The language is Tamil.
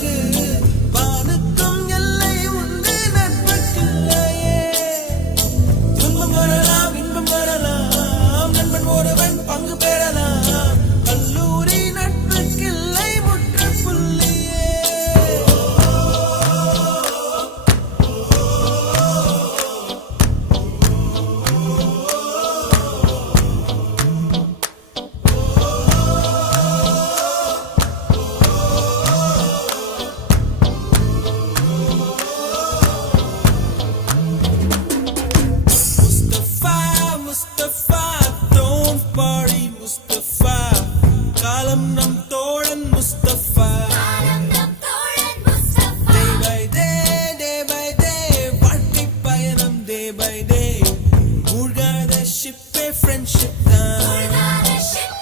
பிறகு வானுக்கும் எல்லை உண்டு நட்புக்கில்லையே. துன்பம் வரலாம் இன்பம் வரலாம் நண்பன் ஒருவன் பங்கு பெறலாம். கல்லூரி நட்புக்கில்லை முற்றுப்புள்ளியே. Mustafa, don't worry, Mustafa. Kalam